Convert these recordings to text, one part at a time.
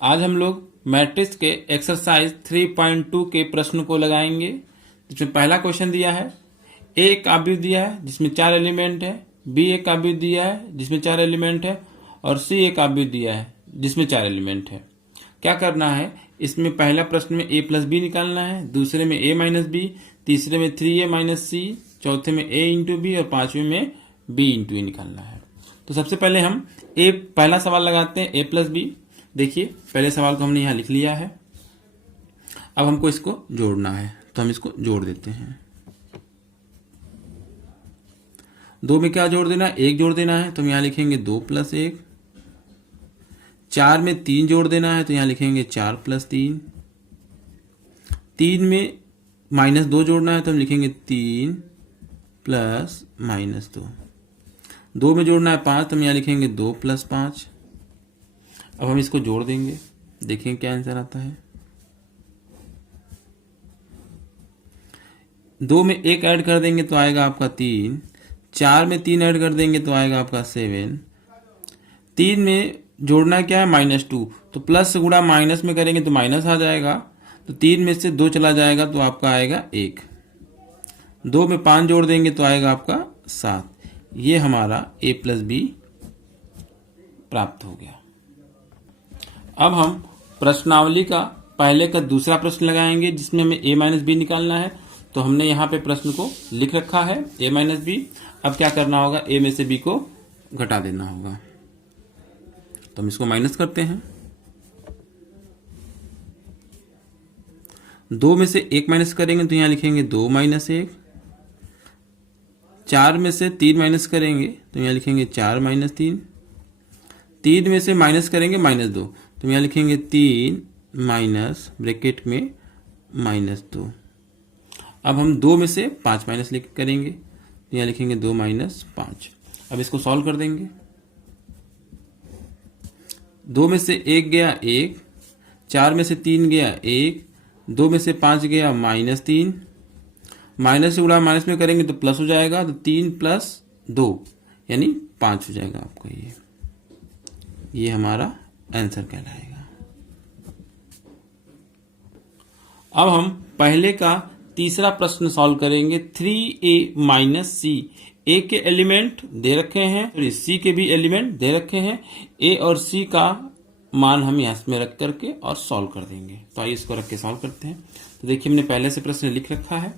आज हम लोग मैट्रिक्स के एक्सरसाइज 3.2 के प्रश्न को लगाएंगे, जिसमें पहला क्वेश्चन दिया है ए एक आव्यूह दिया है जिसमें 4 एलिमेंट है, बी एक आव्यूह दिया है जिसमें 4 एलिमेंट है और सी एक आव्यूह दिया है जिसमें 4 एलिमेंट है। क्या करना है, इसमें पहला प्रश्न में a प्लस बी निकालना है, दूसरे में a माइनस बी, तीसरे में 3a माइनस सी, चौथे में a इंटू बी और पांचवें में b इंटू ए निकालना है। तो सबसे पहले हम पहला सवाल लगाते हैं a प्लस बी। देखिए पहले सवाल को हमने यहाँ लिख लिया है। अब हमको इसको जोड़ना है तो हम इसको जोड़ देते हैं। दो में क्या जोड़ देना है, एक जोड़ देना है तो हम यहाँ लिखेंगे 2 प्लस 1। 4 में 3 जोड़ देना है तो यहाँ लिखेंगे 4 प्लस 3। 3 में माइनस 2 जोड़ना है तो हम लिखेंगे 3 प्लस माइनस 2। 2 में जोड़ना है 5 तो हम यहाँ लिखेंगे 2 प्लस 5। अब हम इसको जोड़ देंगे, देखें क्या आंसर आता है। 2 में 1 ऐड कर देंगे तो आएगा आपका 3। 4 में 3 ऐड कर देंगे तो आएगा आपका 7। 3 में जोड़ना क्या है -2, तो प्लस गुणा माइनस में करेंगे तो माइनस आ जाएगा, तो 3 में से 2 चला जाएगा तो आपका आएगा 1। 2 में 5 जोड़ देंगे तो आएगा आपका 7। ये हमारा a प्लस बी प्राप्त हो गया। अब हम प्रश्नावली का पहले का दूसरा प्रश्न लगाएंगे जिसमें हमें a माइनस बी निकालना है। तो हमने यहाँ पे प्रश्न को लिख रखा है a माइनस बी। अब क्या करना होगा, a में से b को घटा देना होगा। तो हम इसको माइनस करते हैं। 2 में से 1 माइनस करेंगे तो यहाँ लिखेंगे 2 माइनस 1। 4 में से 3 माइनस करेंगे तो यहाँ लिखेंगे 4 माइनस 3। 3 में से माइनस करेंगे -2 तो यहाँ लिखेंगे 3 माइनस ब्रैकेट में -2। अब हम 2 में से 5 माइनस करेंगे तो यहाँ लिखेंगे 2 माइनस 5। अब इसको सॉल्व कर देंगे। 2 में से 1 गया 1, 4 में से 3 गया 1, 2 में से 5 गया -3। माइनस से गुणा माइनस में करेंगे तो प्लस हो जाएगा, तो 3 प्लस 2 यानी 5 हो जाएगा आपका। ये हमारा आंसर कहलाएगा। अब हम पहले का तीसरा प्रश्न सॉल्व करेंगे। 3a माइनस सी, ए के एलिमेंट दे रखे हैं, सी के भी एलिमेंट दे रखे हैं। ए और सी का मान हम यहाँ में रख करके और सॉल्व कर देंगे। तो आइए इसको रख के सॉल्व करते हैं। तो देखिए हमने पहले से प्रश्न लिख रखा है,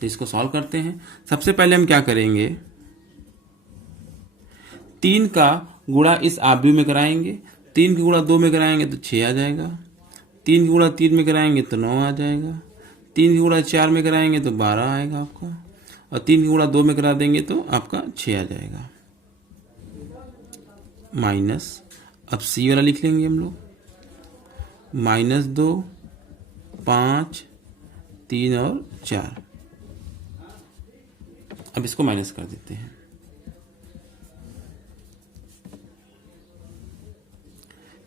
तो इसको सॉल्व करते हैं। सबसे पहले हम क्या करेंगे, 3 का गुणा इस आव्यूह में कराएंगे। 3 का गुणा 2 में कराएंगे तो 6 आ जाएगा। 3 का गुणा 3 में कराएंगे तो 9 आ जाएगा। 3 का गुणा 4 में कराएंगे तो 12 आएगा आपका, और 3 का गुणा 2 में करा देंगे तो आपका 6 आ जाएगा। माइनस, अब सी वाला लिख लेंगे हम लोग, -2, 5, 3 और 4। अब इसको माइनस कर देते हैं।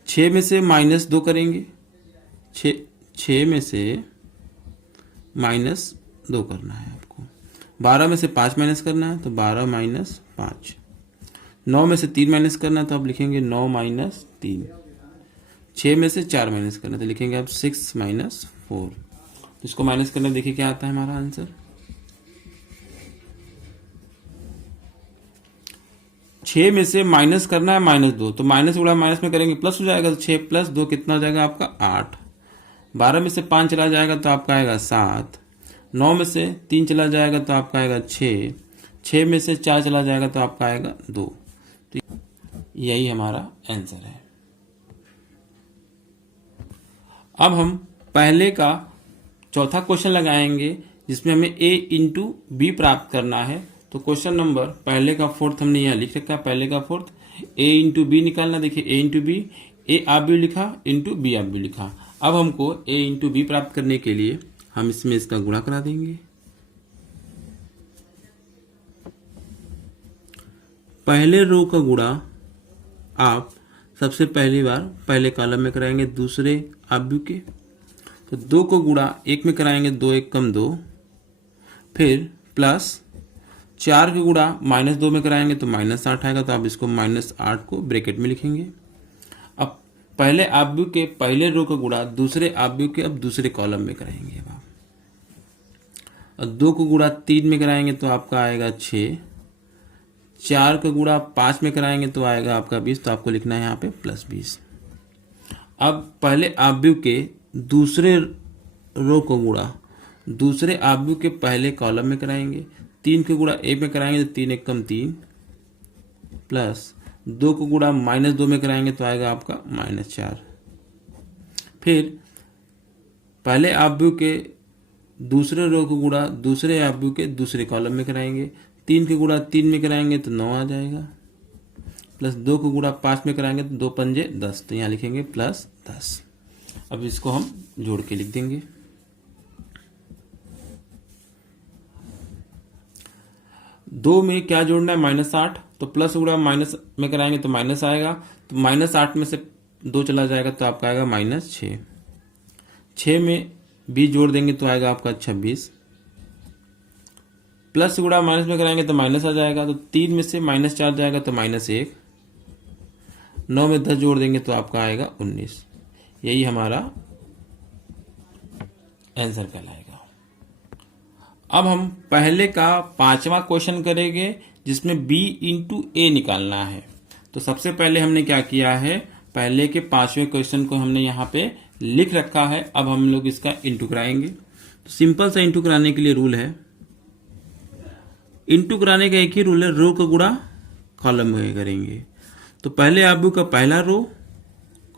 6 में से -2 करेंगे, 6 में से -2 करना है आपको। 12 में से 5 माइनस करना है तो 12 माइनस 5। 9 में से 3 माइनस करना है तो आप लिखेंगे 9 माइनस 3। 6 में से 4 माइनस करना है तो लिखेंगे आप 6 माइनस 4। तो इसको माइनस करना, देखिए क्या आता है हमारा आंसर। 6 में से माइनस करना है -2, तो माइनस गुणा माइनस में करेंगे प्लस हो जाएगा, तो 6 प्लस 2 कितना हो जाएगा आपका 8। 12 में से 5 चला जाएगा तो आपका आएगा 7। 9 में से 3 चला जाएगा तो आपका आएगा 6। 6 में से 4 चला जाएगा तो आपका आएगा 2। तो यही हमारा आंसर है। अब हम पहले का चौथा क्वेश्चन लगाएंगे जिसमें हमें a इंटू बी प्राप्त करना है। तो क्वेश्चन नंबर पहले का 4th हमने यहाँ लिख रखा है। पहले का 4th a इंटू बी निकालना। देखिए a इंटू बी, ए आव्यूह लिखा, इंटू बी आव्यूह लिखा। अब हमको a इंटू बी प्राप्त करने के लिए हम इसमें इसका गुणा करा देंगे। पहले रो का गुणा आप सबसे पहली बार पहले कॉलम में कराएंगे दूसरे आव्यूह के, तो 2 को गुणा 1 में कराएंगे, 2 1 कम 2, फिर प्लस 4 के गुणा -2 में कराएंगे तो -8 आएगा, तो आप इसको -8 को ब्रैकेट में लिखेंगे। अब पहले आव्यूह के पहले रो का गुणा दूसरे आव्यूह के अब दूसरे कॉलम में कराएंगे अब आप। और 2 को गुणा 3 में कराएंगे तो आपका आएगा 6। 4 का गुणा 5 में कराएंगे तो आएगा आपका 20। तो आपको लिखना है यहाँ पे +20। अब पहले आव्यूह के दूसरे रो को गुणा दूसरे आव्यूह के पहले कॉलम में कराएंगे। 3 के गुणा ए में कराएंगे तो 3 × 1 = 3 प्लस 2 को गुणा -2 में कराएंगे तो आएगा आपका -4। फिर पहले आव्यूह के दूसरे रो को गुणा दूसरे आव्यूह के दूसरे कॉलम में कराएंगे। 3 के गुणा 3 में कराएंगे तो 9 आ जाएगा प्लस 2 को गुणा 5 में कराएंगे तो 2 × 5 = 10। तो यहाँ लिखेंगे +10। अब इसको हम जोड़ के लिख देंगे। दो में क्या जोड़ना है -8, तो प्लस गुणा माइनस में कराएंगे तो माइनस आएगा। तो -8 में से 2 चला जाएगा तो आपका आएगा -6। 6 में 20 जोड़ देंगे तो आएगा आपका 26। प्लस गुणा माइनस में कराएंगे तो माइनस आ जाएगा। तो 3 में से -4 जाएगा तो -1। 9 में 10 जोड़ देंगे तो आपका आएगा 19। यही हमारा आंसर कहलाएगा। अब हम पहले का 5वां क्वेश्चन करेंगे जिसमें b × a निकालना है। तो सबसे पहले हमने क्या किया है, पहले के 5वें क्वेश्चन को हमने यहाँ पे लिख रखा है। अब हम लोग इसका इंटू कराएंगे। तो सिंपल सा इंटू कराने के लिए रूल है, इंटू कराने का एक ही रूल है, रो का गुणा कॉलम में करेंगे। तो पहले आव्यूह का पहला रो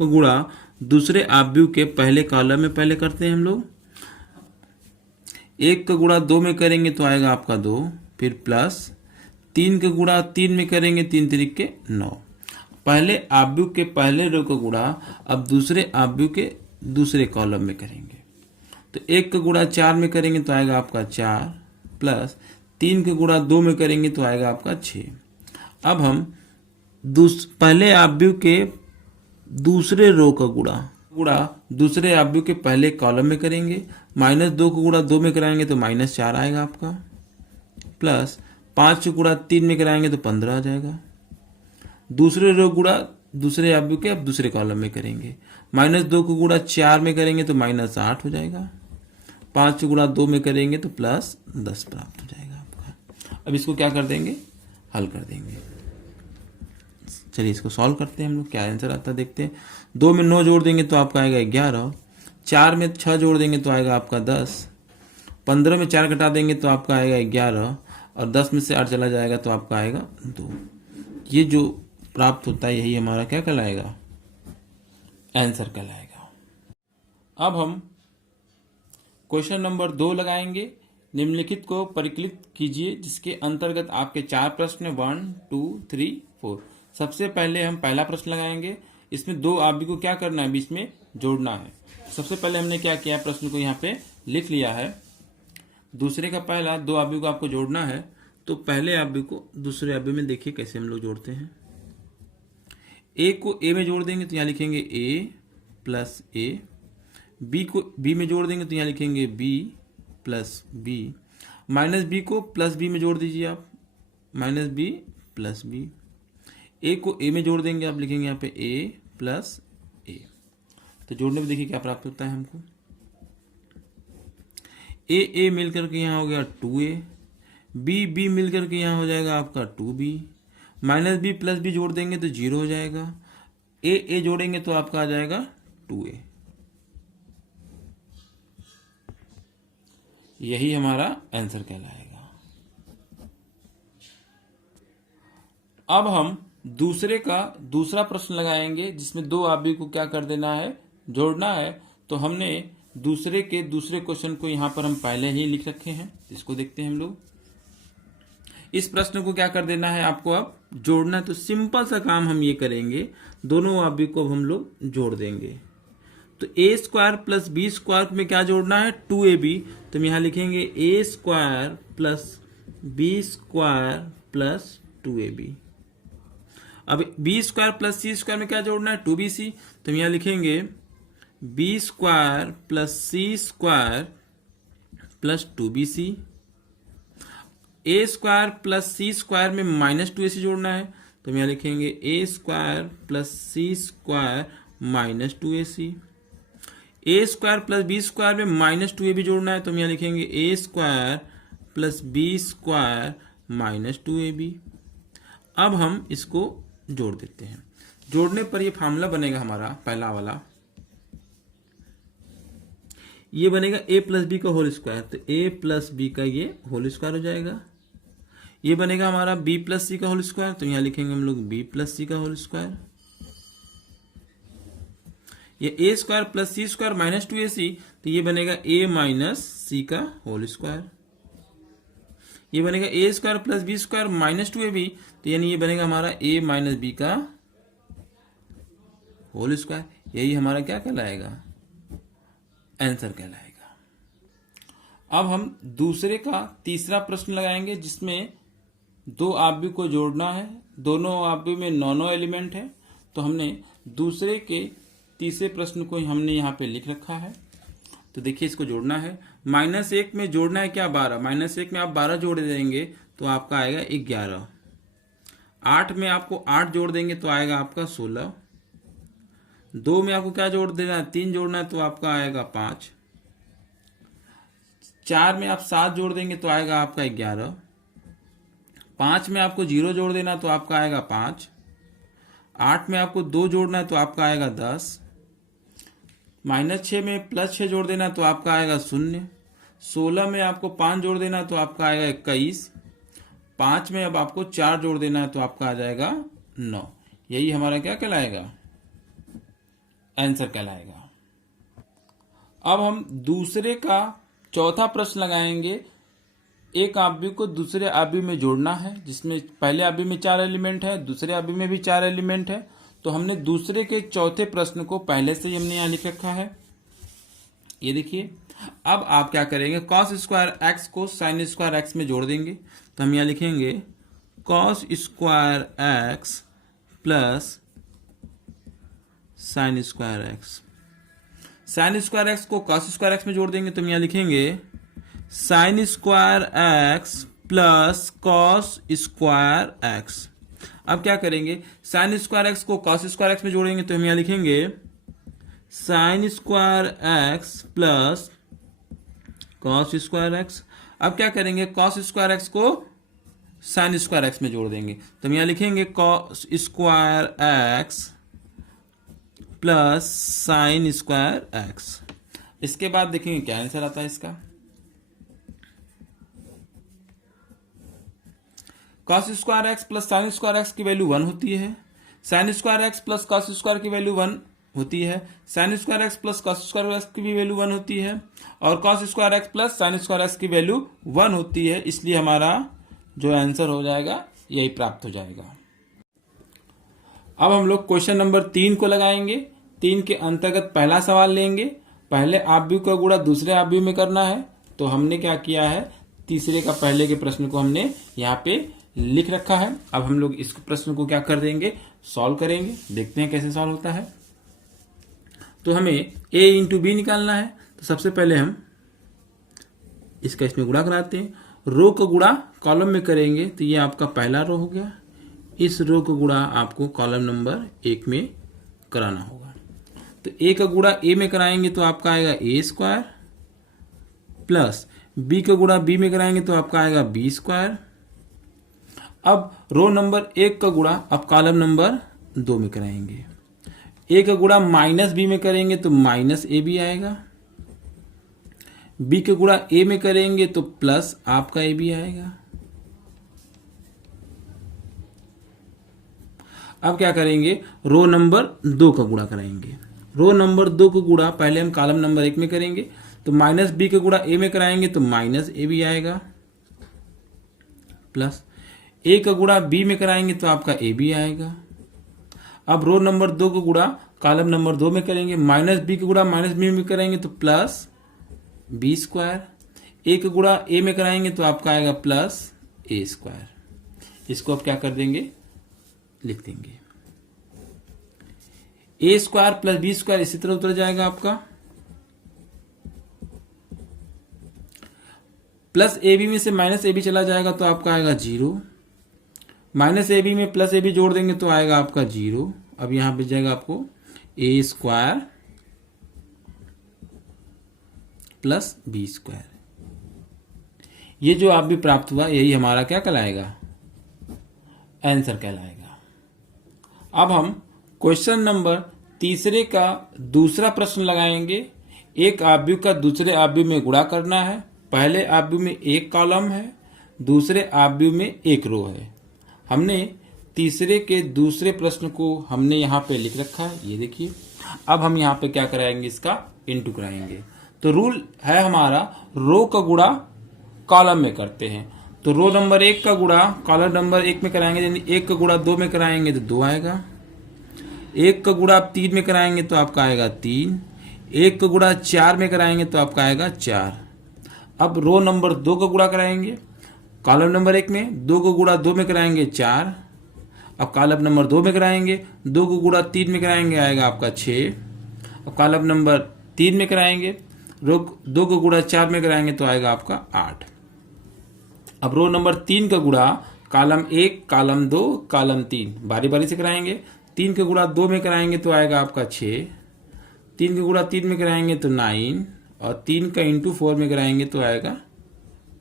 को गुणा दूसरे आव्यूह के पहले कॉलम में पहले करते हैं हम लोग। 1 का गुणा 2 में करेंगे तो आएगा आपका 2। फिर प्लस 3 का गुणा 3 में करेंगे 3 × 9। पहले आव्यूह के पहले रो का गुणा अब दूसरे आव्यूह के दूसरे कॉलम में करेंगे। तो 1 का गुणा 4 में करेंगे तो आएगा आपका 4 प्लस 3 का गुणा 2 में करेंगे तो आएगा आपका 6। अब हम पहले आव्यूह के दूसरे रो का गुणा दूसरे आव्यूह के पहले कॉलम में करेंगे। -2 को गुणा 2 में कराएंगे तो -4 आएगा आपका प्लस 5 को गुणा 3 में कराएंगे तो 15 आ जाएगा। दूसरे रो गुणा दूसरे आव्यूह के अब दूसरे कॉलम में करेंगे। -2 को गुणा 4 में करेंगे तो -8 हो जाएगा। 5 को गुणा 2 में करेंगे तो +10 प्राप्त हो जाएगा आपका। अब इसको क्या कर देंगे, हल कर देंगे। चलिए इसको सॉल्व करते हैं हम लोग, क्या आंसर आता है देखते हैं। 2 में 9 जोड़ देंगे तो आपका आएगा 11। 4 में 6 जोड़ देंगे तो आएगा आपका 10। 15 में 4 घटा देंगे तो आपका आएगा 11 और 10 में से 8 चला जाएगा तो आपका आएगा 2। ये जो प्राप्त होता है यही हमारा क्या कहलाएगा, आंसर कहलाएगा। अब हम क्वेश्चन नंबर 2 लगाएंगे। निम्नलिखित को परिकलित कीजिए जिसके अंतर्गत आपके 4 प्रश्न 1, 2, 3, 4। सबसे पहले हम पहला प्रश्न लगाएंगे। इसमें 2 आव्यूह को क्या करना है, बीच में जोड़ना है। सबसे पहले हमने क्या किया, प्रश्न को यहाँ पे लिख लिया है। दूसरे का पहला 2 आव्यूह को आपको जोड़ना है। तो पहले आव्यूह को दूसरे आव्यूह में देखिए कैसे हम लोग जोड़ते हैं। ए को ए में जोड़ देंगे तो यहाँ लिखेंगे a + a। बी को बी में जोड़ देंगे तो यहाँ लिखेंगे b + b। -b को +b में जोड़ दीजिए आप, -b + b। a को a में जोड़ देंगे, आप लिखेंगे यहाँ पे a + a। तो जोड़ने में देखिए क्या प्राप्त होता है हमको। a मिल करके यहाँ हो गया 2a, b मिल करके यहाँ हो जाएगा आपका 2b। -b + b जोड़ देंगे तो 0 हो जाएगा। a जोड़ेंगे तो आपका आ जाएगा 2a। यही हमारा आंसर कहलाएगा। अब हम दूसरे का दूसरा प्रश्न लगाएंगे जिसमें 2 आव्यूह को क्या कर देना है, जोड़ना है। तो हमने दूसरे के दूसरे क्वेश्चन को यहाँ पर हम पहले ही लिख रखे हैं, इसको देखते हैं हम लोग। इस प्रश्न को क्या कर देना है आपको, अब जोड़ना है। तो सिंपल सा काम हम ये करेंगे, दोनों आव्यूह को अब हम लोग जोड़ देंगे। तो a² + b² में क्या जोड़ना है, 2ab। तो हम यहाँ लिखेंगे a² + b² + 2ab। अब b² + c² में क्या जोड़ना है, 2bc। तो हम यहाँ लिखेंगे b² + c² + 2bc। a² + c² में -2ac जोड़ना है। तो हम यहाँ लिखेंगे a² + c² -2ac। A square plus B square में -2ab जोड़ना है तो हम यहाँ लिखेंगे a square plus B square -2ab। अब हम इसको जोड़ देते हैं। जोड़ने पर ये फार्मूला बनेगा हमारा पहला वाला, ये बनेगा a प्लस बी का होल स्क्वायर, तो a प्लस बी का ये होल स्क्वायर हो जाएगा। ये बनेगा हमारा b प्लस सी का होल स्क्वायर, तो यहाँ लिखेंगे हम लोग b प्लस सी का होल स्क्वायर। ये a square plus C square -2ac, तो ये बनेगा a माइनस सी का होल स्क्वायर। ये बनेगा a square plus B square -2ab, तो यानी ये बनेगा हमारा a माइनस बी का होल स्क्वायर। यही हमारा क्या कहलाएगा, आंसर कहलाएगा। अब हम दूसरे का तीसरा प्रश्न लगाएंगे जिसमें दो आव्यूह को जोड़ना है। दोनों आव्यूह में नौ एलिमेंट है, तो हमने दूसरे के तीसरे प्रश्न को हमने यहाँ पे लिख रखा है। तो देखिए इसको जोड़ना है। -1 में जोड़ना है क्या 12, -1 में आप 12 जोड़ देंगे तो आपका आएगा 11। 8 में आपको 8 जोड़ देंगे तो आएगा आपका 16। 2 में आपको क्या जोड़ देना है, 3 जोड़ना है तो आपका आएगा 5। 4 में आप 7 जोड़ देंगे तो आएगा आपका 11। 5 में आपको 0 जोड़ देना तो आपका आएगा 5। 8 में आपको 2 जोड़ना है तो आपका आएगा 10। -6 में +6 जोड़ देना तो आपका आएगा 0। 16 में आपको 5 जोड़ देना तो आपका आएगा 21। 5 में अब आपको 4 जोड़ देना है तो आपका आ जाएगा 9। यही हमारा क्या कहलाएगा, आंसर कहलाएगा। अब हम दूसरे का चौथा प्रश्न लगाएंगे। एक आव्यूह को दूसरे आव्यूह में जोड़ना है जिसमें पहले आव्यूह में 4 एलिमेंट है, दूसरे आव्यूह में भी 4 एलिमेंट है। तो हमने दूसरे के चौथे प्रश्न को पहले से ही हमने यहाँ लिख रखा है। ये देखिए, अब आप क्या करेंगे, cos स्क्वायर एक्स को sin स्क्वायर एक्स में जोड़ देंगे। तो हम यहाँ लिखेंगे cos square x plus sin square x. sin square x को cos स्क्वायर एक्स में जोड़ देंगे तो हम यहाँ लिखेंगे sin square x plus cos square x. अब क्या करेंगे, sin स्क्वायर एक्स को cos स्क्वायर एक्स में जोड़ेंगे तो हम यहाँ लिखेंगे sin square x plus cos square x. अब क्या करेंगे, cos स्क्वायर एक्स को sin स्क्वायर एक्स में जोड़ देंगे तो हम यहाँ लिखेंगे cos square x plus sin square x. इसके बाद देखेंगे क्या आंसर आता है इसका। cos square x plus sin square x की वैल्यू 1 होती है। sin square x plus cos square की वैल्यू 1 होती है। sin square x plus cos square x की भी वैल्यू 1 होती है और cos square x plus sin square x की वैल्यू 1 होती है। इसलिए हमारा जो आंसर हो जाएगा यही प्राप्त हो जाएगा। अब हम लोग क्वेश्चन नंबर 3 को लगाएंगे। 3 के अंतर्गत पहला सवाल लेंगे। पहले आव्यूह का गुणा दूसरे आव्यूह में करना है, तो हमने क्या किया है, तीसरे का पहले के प्रश्न को हमने यहाँ पे लिख रखा है। अब हम लोग इस प्रश्न को क्या कर देंगे, सॉल्व करेंगे। देखते हैं कैसे सॉल्व होता है। तो हमें a इंटू बी निकालना है। तो सबसे पहले हम इसका इसमें गुणा कराते हैं। रो का गुणा कॉलम में करेंगे तो ये आपका पहला रो हो गया। इस रो का गुणा आपको कॉलम नंबर 1 में कराना होगा। तो a का गुणा a में कराएंगे तो आपका आएगा a स्क्वायर प्लस b का गुणा b में कराएंगे तो आपका आएगा b स्क्वायर। अब रो नंबर 1 का गुणा अब कॉलम नंबर 2 में कराएंगे। a का गुणा माइनस b में करेंगे तो माइनस ए बी आएगा। b का गुणा a में करेंगे तो प्लस आपका ए बी आएगा। अब क्या करेंगे, रो नंबर 2 का गुणा कराएंगे। रो नंबर 2 का गुणा पहले हम कॉलम नंबर 1 में करेंगे तो माइनस बी का गुणा a में कराएंगे तो माइनस ए बी आएगा प्लस a का गुणा b में कराएंगे तो आपका ए बी आएगा। अब रो नंबर 2 का गुणा कॉलम नंबर 2 में करेंगे, माइनस बी का गुणा माइनस बी में करेंगे तो प्लस बी स्क्वायर। a का गुणा a में कराएंगे तो आपका आएगा प्लस ए स्क्वायर। इसको अब क्या कर देंगे, लिख देंगे ए स्क्वायर प्लस बी स्क्वायर इसी तरह उतर जाएगा आपका। प्लस ए बी में से माइनस ए बी चला जाएगा तो आपका आएगा 0। माइनस ए बी में प्लस ए बी जोड़ देंगे तो आएगा आपका 0। अब यहां बच जाएगा आपको ए स्क्वायर प्लस बी स्क्वायर। ये जो आप भी प्राप्त हुआ यही हमारा क्या कहलाएगा, आंसर कहलाएगा। अब हम क्वेश्चन नंबर तीसरे का दूसरा प्रश्न लगाएंगे। एक आव्यूह का दूसरे आव्यूह में गुणा करना है। पहले आव्यूह में एक कॉलम है, दूसरे आव्यूह में एक रो है। हमने तीसरे के दूसरे प्रश्न को हमने यहाँ पे लिख रखा है, ये देखिए। अब हम यहाँ पे क्या कराएंगे, इसका इंटू कराएंगे। तो रूल है हमारा रो का गुणा कॉलम में करते हैं। तो रो नंबर 1 का गुणा कॉलम नंबर 1 में कराएंगे, यानी 1 का गुणा 2 में कराएंगे तो 2 आएगा। 1 का गुणा आप 3 में कराएंगे तो आपका आएगा 3। 1 का गुणा 4 में कराएंगे तो आपका आएगा 4। अब रो नंबर 2 का गुणा कराएंगे कॉलम नंबर 1 में, 2 को गुणा 2 में कराएंगे 4। अब कॉलम नंबर 2 में कराएंगे, 2 को गुणा 3 में कराएंगे आएगा आपका 6। अब कॉलम नंबर 3 में कराएंगे, रो 2 को गुणा 4 में कराएंगे तो आएगा आपका 8। अब रो नंबर 3 का गुणा कॉलम 1 कॉलम 2 कॉलम 3 बारी बारी से कराएंगे। 3 का गुणा 2 में कराएंगे तो आएगा आपका 6। 3 का गुणा 3 में कराएंगे तो 9 और 3 का इंटू 4 में कराएंगे तो आएगा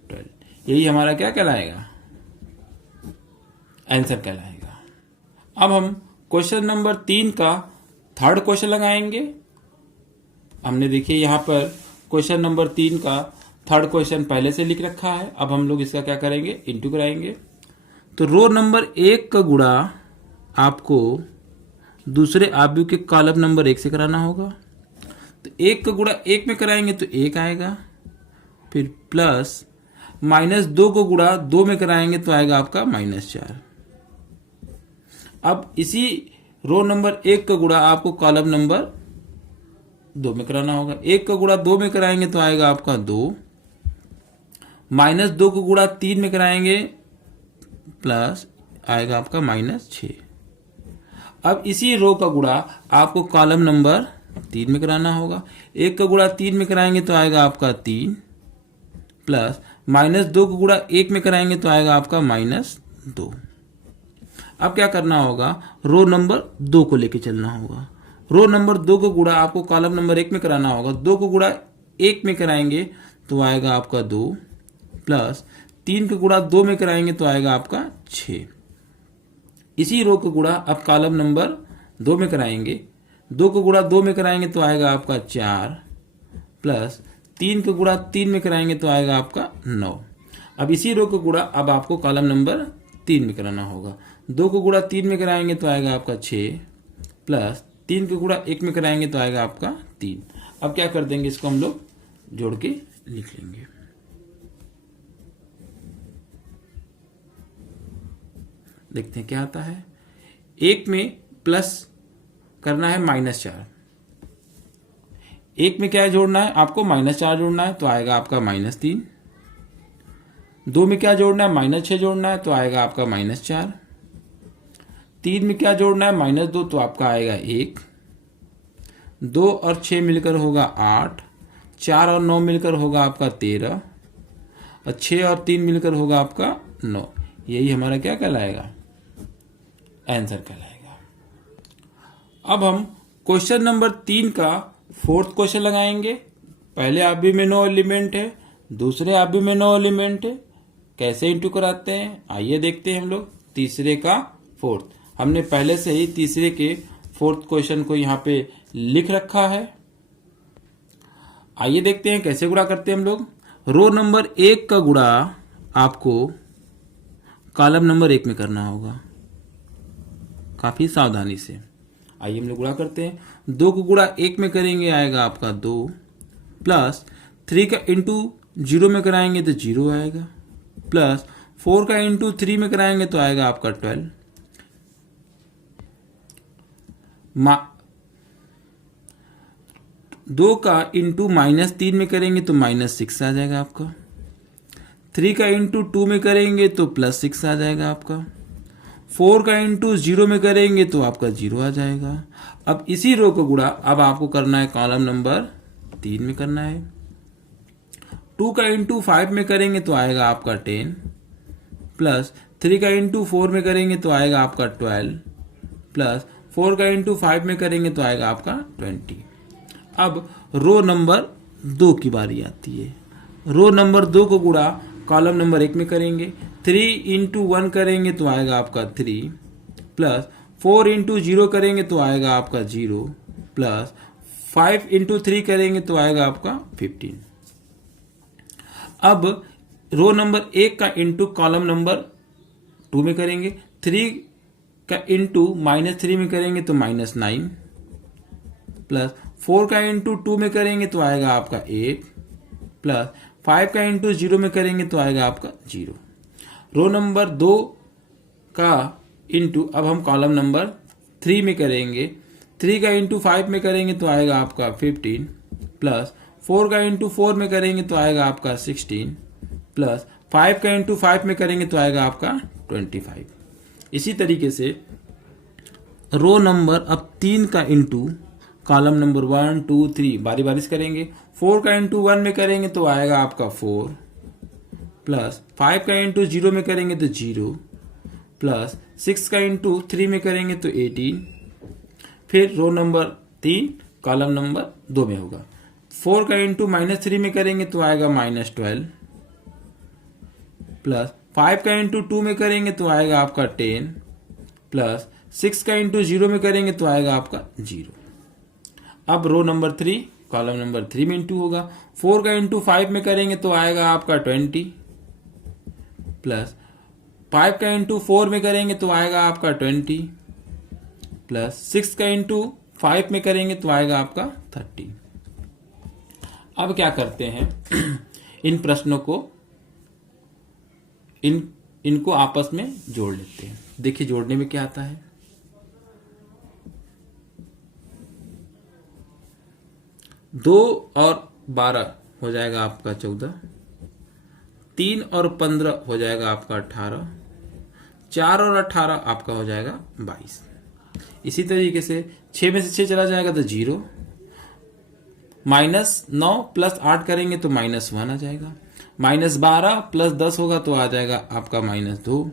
12। यही हमारा क्या कहलाएगा, आंसर कहलाएगा। अब हम क्वेश्चन नंबर 3 का थर्ड क्वेश्चन लगाएंगे। हमने देखिए यहाँ पर क्वेश्चन नंबर 3 का थर्ड क्वेश्चन पहले से लिख रखा है। अब हम लोग इसका क्या करेंगे, इंटू कराएंगे। तो रो नंबर 1 का गुणा आपको दूसरे आव्यूह के कॉलम नंबर 1 से कराना होगा। तो 1 का गुणा 1 में कराएंगे तो 1 आएगा, फिर प्लस -2 को गुणा 2 में कराएंगे तो आएगा आपका -4। अब इसी रो नंबर 1 का गुणा आपको कॉलम नंबर 2 में कराना होगा। 1 का गुणा 2 में कराएंगे तो आएगा आपका 2। -2 को गुणा 3 में कराएंगे प्लस आएगा आपका -6। अब इसी रो का गुणा आपको कॉलम नंबर 3 में कराना होगा। 1 का गुणा 3 में कराएंगे तो आएगा आपका 3 प्लस -2 को गुणा 1 में कराएंगे तो आएगा आपका -2। अब क्या करना होगा, रो नंबर 2 को लेके चलना होगा। रो नंबर 2 को गुणा आपको कॉलम नंबर 1 में कराना होगा। 2 को गुणा 1 में कराएंगे तो आएगा आपका 2 प्लस 3 का गुणा 2 में कराएंगे तो आएगा आपका 6। इसी रो को गुणा अब कॉलम नंबर 2 में कराएंगे। 2 को गुणा 2 में कराएंगे तो आएगा आपका 4 प्लस 3 को गुणा 3 में कराएंगे तो आएगा आपका 9। अब इसी रो को गुणा अब आपको कॉलम नंबर 3 में कराना होगा। 2 को गुणा 3 में कराएंगे तो आएगा आपका 6 प्लस 3 को गुणा 1 में कराएंगे तो आएगा आपका 3। अब क्या कर देंगे, इसको हम लोग जोड़ के लिख लेंगे। देखते हैं क्या आता है। 1 में प्लस करना है -4। 1 में क्या जोड़ना है आपको, -4 जोड़ना है तो आएगा आपका -3। 2 में क्या जोड़ना है, -6 जोड़ना है तो आएगा आपका -4। 3 में क्या जोड़ना है, -2 तो आपका आएगा 1। 2 और 6 मिलकर होगा 8। 4 और 9 मिलकर होगा आपका 13 और 6 और 3 मिलकर होगा आपका 9। यही हमारा क्या कहलाएगा, आंसर कहलाएगा। अब हम क्वेश्चन नंबर 3 का फोर्थ क्वेश्चन लगाएंगे। पहले आव्यूह में 9 एलिमेंट है, दूसरे आव्यूह में 9 एलिमेंट है। कैसे इंटू कराते हैं, आइए देखते हैं हम लोग। तीसरे का फोर्थ, हमने पहले से ही तीसरे के फोर्थ क्वेश्चन को यहाँ पे लिख रखा है। आइए देखते हैं कैसे गुणा करते हैं हम लोग। रो नंबर 1 का गुणा आपको कॉलम नंबर 1 में करना होगा, काफी सावधानी से। आइए हम लोग गुणा करते हैं। 2 को गुणा 1 में करेंगे आएगा आपका 2 प्लस 3 का इंटू 0 में कराएंगे तो 0 आएगा प्लस 4 का इंटू 3 में कराएंगे तो आएगा आपका 12। 2 का इंटू -3 में करेंगे तो -6 आ जाएगा आपका। 3 का इंटू 2 में करेंगे तो +6 आ जाएगा आपका। 4 का इंटू 0 में करेंगे तो आपका 0 आ जाएगा। अब इसी रो को गुणा अब आपको करना है कॉलम नंबर 3 में करना है। 2 का इंटू 5 में करेंगे तो आएगा आपका 10 प्लस 3 का इंटू 4 में करेंगे तो आएगा आपका 12 प्लस 4 का इंटू 5 में करेंगे तो आएगा आपका 20। अब रो नंबर 2 की बारी आती है। रो नंबर 2 को गुणा कॉलम नंबर 1 में करेंगे। 3 इंटू 1 करेंगे तो आएगा आपका 3 प्लस 4 इंटू 0 करेंगे तो आएगा आपका 0 प्लस 5 इंटू 3 करेंगे तो आएगा आपका 15। अब रो नंबर 1 का इंटू कॉलम नंबर 2 में करेंगे। 3 का इंटू -3 में करेंगे तो -9 प्लस 4 का इंटू 2 में करेंगे तो आएगा आपका 8 प्लस 5 का इंटू 0 में करेंगे तो आएगा आपका 0। रो नंबर 2 का इंटू अब हम कॉलम नंबर 3 में करेंगे। 3 का इंटू 5 में करेंगे तो आएगा आपका 15 प्लस 4 का इंटू 4 में करेंगे तो आएगा आपका 16 प्लस 5 का इंटू 5 में करेंगे तो आएगा आपका 25। इसी तरीके से रो नंबर अब 3 का इंटू कॉलम नंबर 1 2 3 बारी बारी से करेंगे। 4 का इंटू 1 में करेंगे तो आएगा आपका 4 प्लस 5 का इंटू 0 में करेंगे तो 0 प्लस 6 का इंटू 3 में करेंगे तो 18। फिर रो नंबर 3 कॉलम नंबर 2 में होगा। 4 का इंटू -3 में करेंगे तो आएगा -12 प्लस 5 का इंटू 2 में करेंगे तो आएगा आपका 10 प्लस 6 का इंटू 0 में करेंगे तो आएगा आपका 0। अब रो नंबर 3 कॉलम नंबर 3 में इंटू होगा। 4 का इंटू 5 में करेंगे तो आएगा आपका 20 प्लस 5 का इंटू 4 में करेंगे तो आएगा आपका 20 प्लस 6 का इंटू 5 में करेंगे तो आएगा आपका 30। अब क्या करते हैं इन प्रश्नों को इनको आपस में जोड़ लेते हैं। देखिए जोड़ने में क्या आता है। 2 और 12 हो जाएगा आपका 14, 3 और 15 हो जाएगा आपका 18, 4 और 18 आपका हो जाएगा 22। इसी तरीके से 6 में से 6 चला जाएगा तो 0, -9 प्लस 8 करेंगे तो -1 आ जाएगा, -12 प्लस 10 होगा तो आ जाएगा आपका -2।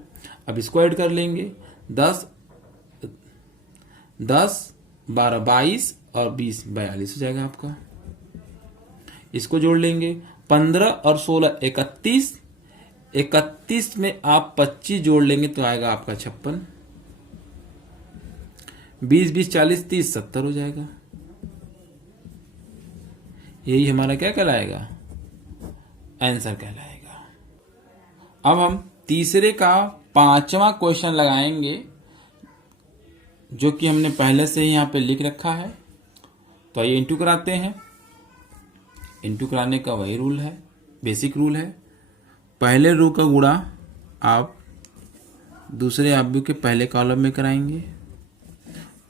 अब इसको ऐड कर लेंगे। 10 12 22 और 20 42 हो जाएगा आपका। इसको जोड़ लेंगे। 15 और 16 31, 31 में आप 25 जोड़ लेंगे तो आएगा आपका 56, 20 20 40 30 70 हो जाएगा। यही हमारा क्या कहलाएगा, आंसर कहलाएगा। अब हम तीसरे का 5वां क्वेश्चन लगाएंगे जो कि हमने पहले से ही यहां पे लिख रखा है। तो आइए इंटू कराते हैं। इंटू कराने का वही रूल है, बेसिक रूल है। पहले रो का गुणा आप दूसरे अवयव के पहले कॉलम में कराएंगे।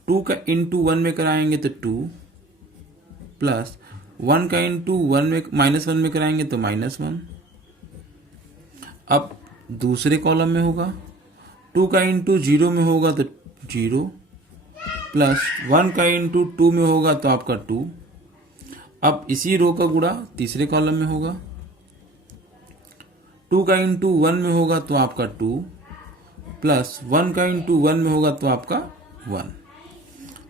2 का इंटू 1 में कराएंगे तो 2 प्लस 1 का इंटू 1 में -1 में कराएंगे तो -1। अब दूसरे कॉलम में होगा। 2 का इंटू 0 में होगा तो 0 प्लस 1 का इंटू 2 में होगा तो आपका 2। अब इसी रो का गुणा तीसरे कॉलम में होगा। 2 का इंटू 1 में होगा तो आपका 2 प्लस 1 का इंटू 1 में होगा तो आपका 1।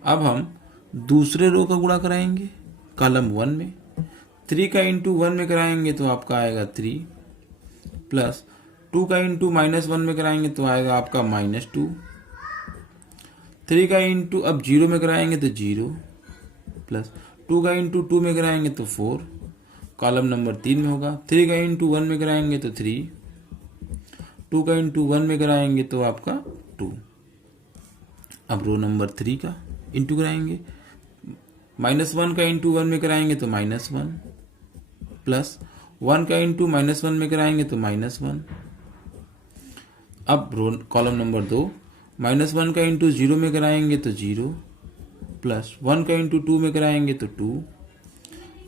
अब हम दूसरे रो का गुणा कराएंगे कॉलम 1 में। 3 का इंटू 1 में कराएंगे तो आपका आएगा 3 प्लस 2 का इंटू -1 में कराएंगे तो आएगा आपका -2। 3 का इंटू अब 0 में कराएंगे तो 0 प्लस 2 का इंटू 2 में कराएंगे तो 4। कॉलम नंबर 3 में होगा। 3 का इंटू 1 में कराएंगे तो 3, 2 का इंटू 1 में कराएंगे तो आपका 2। अब रो नंबर 3 का इंटू कराएंगे। -1 का इंटू 1 में कराएंगे तो -1 प्लस 1 का इंटू -1 में कराएंगे तो -1। अब रो कॉलम नंबर 2 -1 का इंटू 0 में कराएंगे तो 0 प्लस 1 का इंटू 2 में कराएंगे तो 2।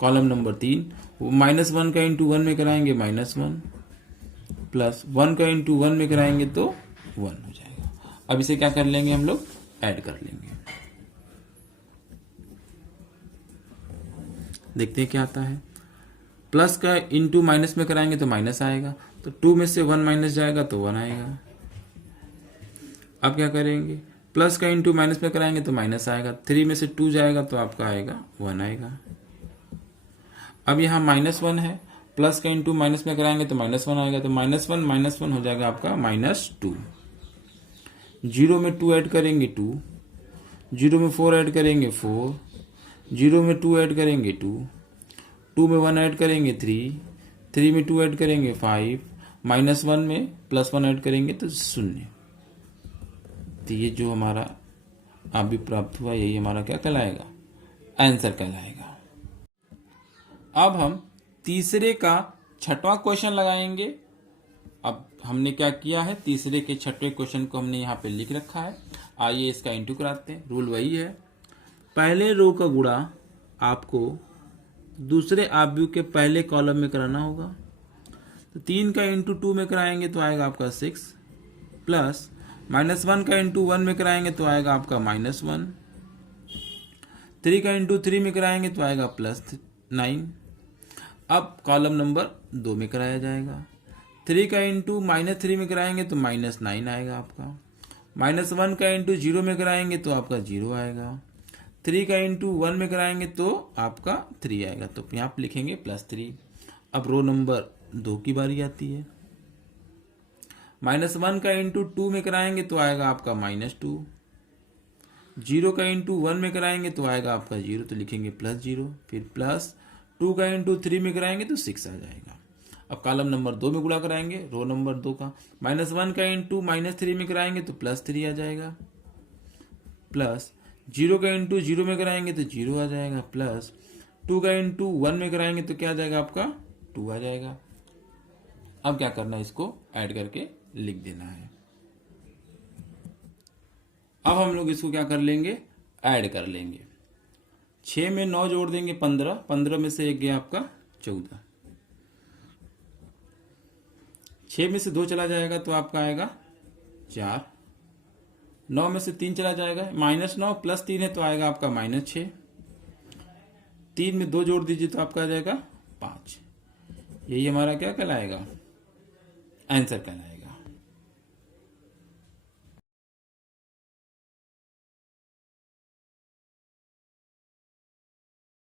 कॉलम नंबर 3 -1 का इंटू 1 में कराएंगे -1 प्लस 1 का इंटू 1 में कराएंगे तो 1 हो जाएगा। अब इसे क्या कर लेंगे हम लोग, ऐड कर लेंगे। देखते हैं क्या आता है। प्लस का इंटू माइनस में कराएंगे तो माइनस आएगा, तो 2 में से 1 माइनस जाएगा तो 1 आएगा। अब क्या करेंगे, प्लस का इंटू माइनस में कराएंगे तो माइनस आएगा, 3 में से 2 जाएगा तो आपका आएगा 1 आएगा। अब यहाँ -1 है, प्लस का इंटू माइनस में कराएंगे तो -1 आएगा, तो -1 हो जाएगा आपका -2। 0 में 2 ऐड करेंगे 2, 0 में 4 ऐड करेंगे 4, 0 में 2 ऐड करेंगे 2, 2 में 1 ऐड करेंगे 3, 3 में 2 ऐड करेंगे 5, -1 में +1 ऐड करेंगे तो 0। तो ये जो हमारा अभी प्राप्त हुआ यही हमारा क्या कहलाएगा, आंसर कहलाएगा। अब हम तीसरे का छठवां क्वेश्चन लगाएंगे। अब हमने क्या किया है, तीसरे के छठवें क्वेश्चन को हमने यहाँ पे लिख रखा है। आइए इसका इंटू कराते हैं। रूल वही है, पहले रो का गुणा आपको दूसरे आव्यूह के पहले कॉलम में कराना होगा। तो 3 का इंटू 2 में कराएंगे तो आएगा आपका 6, प्लस -1 का इंटू 1 में कराएंगे तो आएगा आपका -1, 3 का इंटू 3 में कराएंगे तो आएगा +9। अब कॉलम नंबर 2 में कराया जाएगा। 3 का इंटू -3 में कराएंगे तो -9 आएगा आपका। -1 का इंटू 0 में कराएंगे तो आपका 0 आएगा। 3 का इंटू 1 में कराएंगे तो आपका 3 आएगा, तो यहाँ पे लिखेंगे +3। अब रो नंबर 2 की बारी आती है। -1 का इंटू 2 में कराएंगे तो आएगा आपका -2, 0 का इंटू 1 में कराएंगे तो आएगा आपका 0, तो लिखेंगे +0, फिर प्लस 2 का इंटू 3 में कराएंगे तो 6 आ जाएगा। अब कॉलम नंबर 2 में गुणा कराएंगे, रो नंबर 2 का। -1 का इंटू -3 में कराएंगे तो +3 आ जाएगा, प्लस 0 का इंटू 0 में कराएंगे तो 0 आ जाएगा, प्लस 2 का इंटू 1 में कराएंगे तो क्या आ जाएगा आपका 2 आ जाएगा। अब क्या करना है, इसको ऐड करके लिख देना है। अब हम लोग इसको क्या कर लेंगे, ऐड कर लेंगे। 6 में 9 जोड़ देंगे 15, 15 में से 1 गया आपका 14, 6 में से 2 चला जाएगा तो आपका आएगा 4, 9 में से 3 चला जाएगा, -9 + 3 है तो आएगा आपका -6, 3 में 2 जोड़ दीजिए तो आपका आ जाएगा 5। यही हमारा क्या कहलाएगा, आंसर कहलाएगा।